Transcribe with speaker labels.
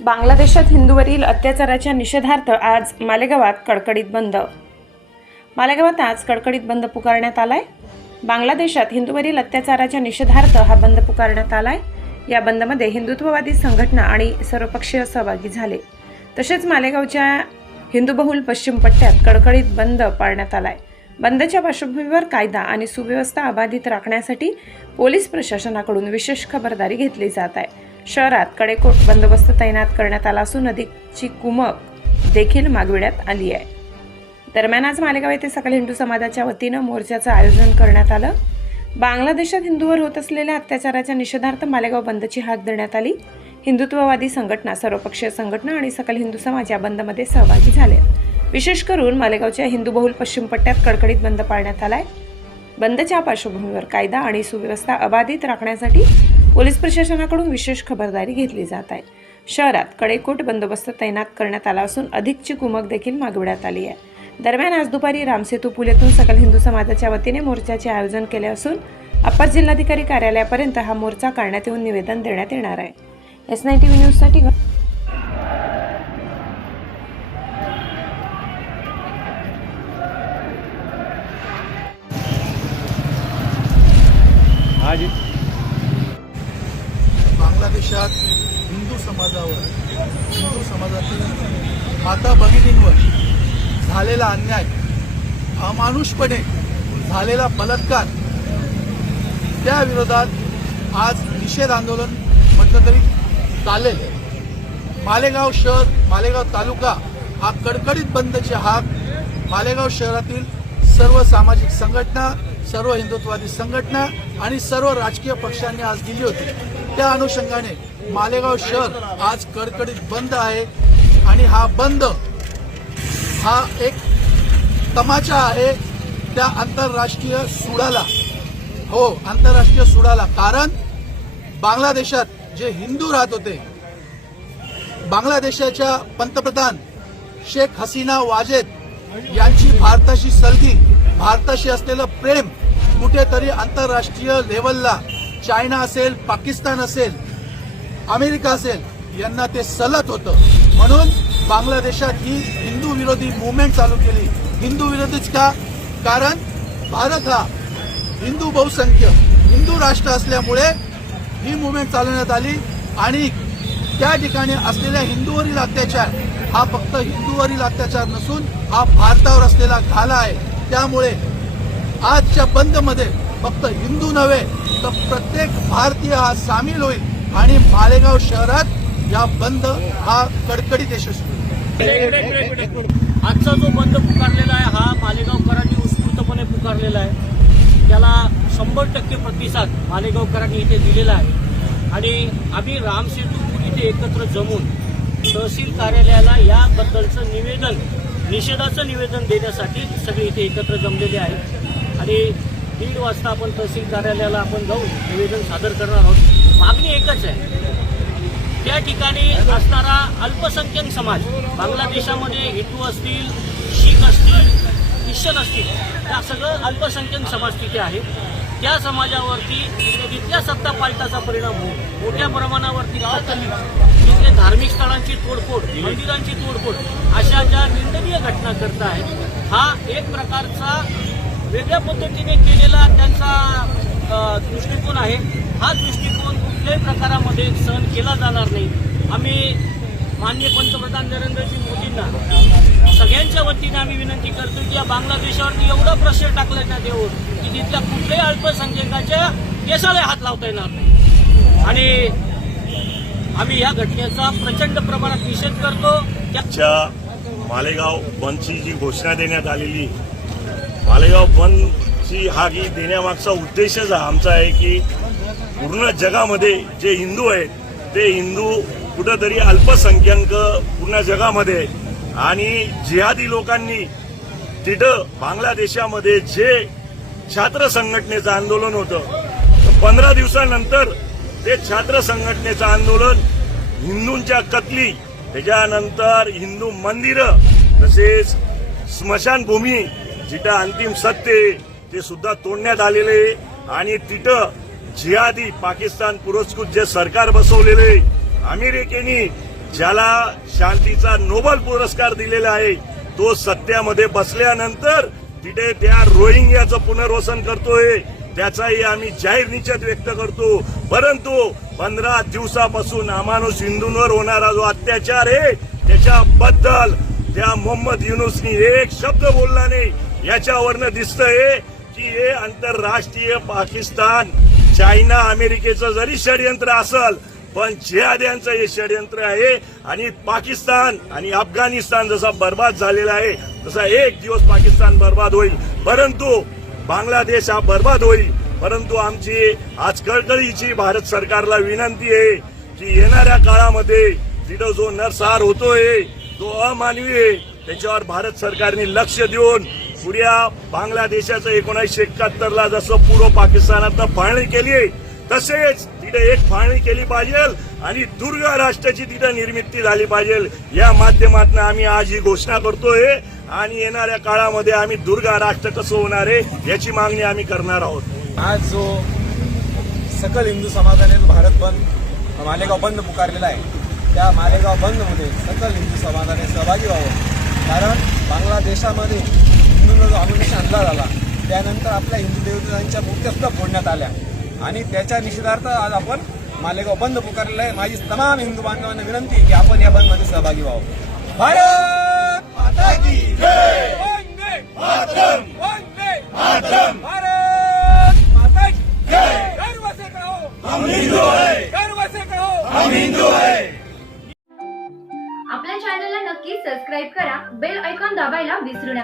Speaker 1: बांगलादेशात हिंदूवरील अत्याचाराच्या निषेधार्थ आज मालेगावात कडकडीत बंद. मालेगावात आज कडकडीत बंद पुकारण्यात आलाय. बांगलादेशात हिंदूवरील अत्याचाराच्या निषेधार्थ हा बंद पुकारण्यात आलाय. या बंदमध्ये हिंदुत्ववादी संघटना आणि सर्वपक्षीय सहभागी झाले. तसेच मालेगावच्या हिंदूबहुल पश्चिम पट्ट्यात कडकडीत बंद पाळण्यात आलाय. बंदच्या पार्श्वभूमीवर कायदा आणि सुव्यवस्था अबाधित राखण्यासाठी पोलीस प्रशासनाकडून विशेष खबरदारी घेतली जात आहे. शहरात कडेकोट बंदोबस्त तैनात करण्यात आला असून अधिकची कुमक देखील मागविण्यात आली आहे. दरम्यान आज मालेगाव येथे सकल हिंदू समाजाच्या वतीनं मोर्चाचं आयोजन करण्यात आलं. बांगलादेशात हिंदूवर होत असलेल्या अत्याचाराच्या निषेधार्थ मालेगाव बंदची हाक देण्यात आली. हिंदुत्ववादी संघटना सर्वपक्षीय संघटना आणि सकल हिंदू समाज या बंदमध्ये सहभागी झाले. विशेष करून मालेगावच्या हिंदूबहुल पश्चिम पट्ट्यात कडकडीत बंद पाळण्यात आलाय. बंदच्या पार्श्वभूमीवर कायदा आणि सुव्यवस्था अबाधित राखण्यासाठी पोलीस प्रशासनाकडून विशेष खबरदारी घेतली जात आहे. शहरात कडेकोट बंदोबस्त तैनात करण्यात आला असून अधिकची कुमक देखील मागविण्यात आली आहे. दरम्यान आज दुपारी रामसेतू पुलेतून येथून सकल हिंदू समाजाच्या वतीने मोर्चाचे आयोजन केले असून अप्पर जिल्हाधिकारी कार्यालयापर्यंत हा मोर्चा काढण्यात येऊन निवेदन देण्यात येणार आहे. एस नाईन टी व्ही न्यूजसाठी
Speaker 2: बांगलादेशात हिंदू समाजावर हिंदू समाजातील माता भगिनींवर झालेला अन्याय अमानुषपणे झालेला बलात्कार त्या विरोधात आज निषेध आंदोलन म्हटलं तरी चालेल. मालेगाव शहर मालेगाव तालुका हा कडकडीत बंदचे हाक मालेगाव शहरातील सर्व सामाजिक संघटना सर्व हिंदुत्ववादी संघटना आणि सर्व राजकीय पक्षांनी आज दिली होती. त्या अनुषंगाने मालेगाव शहर आज कडकडीत बंद आहे आणि हा बंद हा एक तमाचा आहे त्या आंतरराष्ट्रीय सुडाला. हो आंतरराष्ट्रीय सुडाला. कारण बांगलादेशात जे हिंदू राहत होते बांगलादेशाच्या पंतप्रधान शेख हसीना वाजेद यांची भारताशी सलगी भारताशी असलेलं प्रेम कुठेतरी आंतरराष्ट्रीय लेवलला चायना असेल पाकिस्तान असेल अमेरिका असेल यांना ते सलत होतं. म्हणून बांगलादेशात ही हिंदू विरोधी मुवमेंट चालू केली. हिंदू विरोधीच का? कारण भारत हा हिंदू बहुसंख्य हिंदू राष्ट्र असल्यामुळे ही मुवमेंट चालवण्यात आली आणि त्या ठिकाणी असलेल्या हिंदूवरील अत्याचार हा फक्त हिंदूवरील अत्याचार नसून हा भारतावर असलेला घाला आहे. त्यामुळे आजच्या बंदमध्ये फक्त हिंदू नव्हे तर प्रत्येक भारतीय हा सामील होईल आणि मालेगाव शहरात या बंद हा कडकडीत यशस्वी
Speaker 3: आजचा जो बंद पुकारलेला आहे हा मालेगावकरांनी उत्स्फूर्तपणे पुकारलेला आहे. त्याला शंभर टक्के प्रतिसाद मालेगावकरांनी इथे दिलेला आहे. आणि आम्ही रामसेतू इथे एकत्र जमून तहसील कार्यालयाला याबद्दलचं निवेदन निषेधाचं निवेदन देण्यासाठी सगळे इथे एकत्र जमलेले आहेत. आणि दीड वाजता आपण तहसील कार्यालयाला आपण जाऊन निवेदन सादर करणार आहोत. मागणी एकच आहे. त्या ठिकाणी असणारा अल्पसंख्याक समाज बांगलादेशामध्ये हिंदू असतील शीख असतील ख्रिश्चन असतील त्या सगळं अल्पसंख्याक समाज तिथे आहे त्या समाजावरती तिथल्या सत्ता पालटाचा परिणाम होऊन मोठ्या प्रमाणावरती तिथले धार्मिक स्थळांची तोडफोड मंदिरांची तोडफोड अशा ज्या निंदनीय घटना करत आहेत हा एक प्रकारचा वेगळ्या पद्धतीने केलेला त्यांचा दृष्टिकोन आहे. हा दृष्टिकोन कुठल्याही प्रकारामध्ये सहन केला जाणार नाही. आम्ही माननीय पंतप्रधान नरेंद्रजी मोदींना सगळ्यांच्या वतीने आम्ही विनंती करतो की या बांगलादेशावरती एवढा प्रश्न टाकला त्या देऊन की तिथल्या कुठल्याही अल्पसंख्याकाच्या केसाला हात लावता येणार नाही. आणि आम्ही या घटनेचा प्रचंड प्रमाणात निषेध करतो.
Speaker 4: मालेगाव बंदची जी घोषणा देण्यात आलेली मालेगाव बंदची हा की देण्यामागचा उद्देशच आमचा आहे की पूर्ण जगामध्ये जे हिंदू आहेत ते हिंदू कुठंतरी अल्पसंख्याक पूर्ण जगामध्ये आणि जिहादी लोकांनी तिथं बांगलादेशामध्ये जे छात्र संघटनेचं आंदोलन होतं पंधरा दिवसानंतर ते छात्र संघटनेचं आंदोलन हिंदूंच्या कतली त्याच्यानंतर हिंदू मंदिरं तसेच स्मशानभूमी जिथं अंतिम सत्य ते सुद्धा तोडण्यात आलेले आहे. आणि तिथं जिहादी पाकिस्तान पुरस्कृत जे सरकार बसवलेले आहे, अमेरिकेने ज्याला शांतीचा नोबल पुरस्कार दिलेला आहे तो सत्यामध्ये बसल्यानंतर तिथे त्या रोहिंग्याचं पुनर्वसन करतोय. त्याचाही आम्ही जाहीर निषेध व्यक्त करतो. परंतु पंधरा दिवसापासून अमानुष हिंदूंवर होणारा जो अत्याचार आहे त्याच्याबद्दल त्या मोहम्मद युनुसनी एक शब्द बोलला नाही. याच्यावरनं दिसतंय की हे आंतरराष्ट्रीय पाकिस्तान चायना अमेरिकेचं जरी षडयंत्र असल पण जिहाद्यांचं हे षडयंत्र आहे आणि पाकिस्तान आणि अफगाणिस्तान जसा बर्बाद झालेला आहे तसा एक दिवस पाकिस्तान बर्बाद होईल. परंतु बांगलादेश हा बर्बाद होईल. परंतु आमची आज कळकळीची भारत सरकारला विनंती आहे की येणाऱ्या काळामध्ये तिथं जो नरसार होतोय तो अमानवी आहे. त्याच्यावर भारत सरकारने लक्ष देऊन पुऱ्या बांगलादेशाचं एकोणीसशे एकाहत्तर ला जसं पूर्व पाकिस्तानात फाळणी केली आहे तसेच तिथे एक फाळणी केली पाहिजे आणि दुर्गा राष्ट्राची तिथे निर्मिती झाली पाहिजे. या माध्यमातून आम्ही आज ही घोषणा करतोय आणि येणाऱ्या काळामध्ये आम्ही दुर्गा राष्ट्र कसं होणार आहे याची मागणी आम्ही करणार आहोत.
Speaker 5: आज जो सकल हिंदू समाजाने भारत बंद मालेगाव बंद पुकारलेला आहे त्या मालेगाव बंदमध्ये सकल हिंदू समाजाने सहभागी व्हावं. कारण बांगलादेशामध्ये देवतांचा जो अमिष हल्ला झाला त्यानंतर आपल्या हिंदू देवतांच्या मूर्त्यासुद्धा फोडण्यात आल्या. आणि त्याच्या निषेधार्थ आज आपण मालेगाव बंद पुकारलेला आहे. माझी तमाम हिंदू बांधवांना विनंती की आपण या बंदमध्ये सहभागी व्हावं. भारत आपल्या चॅनलला नक्की सबस्क्राईब करा. बेल ऐकॉन दाबायला विसरू नका.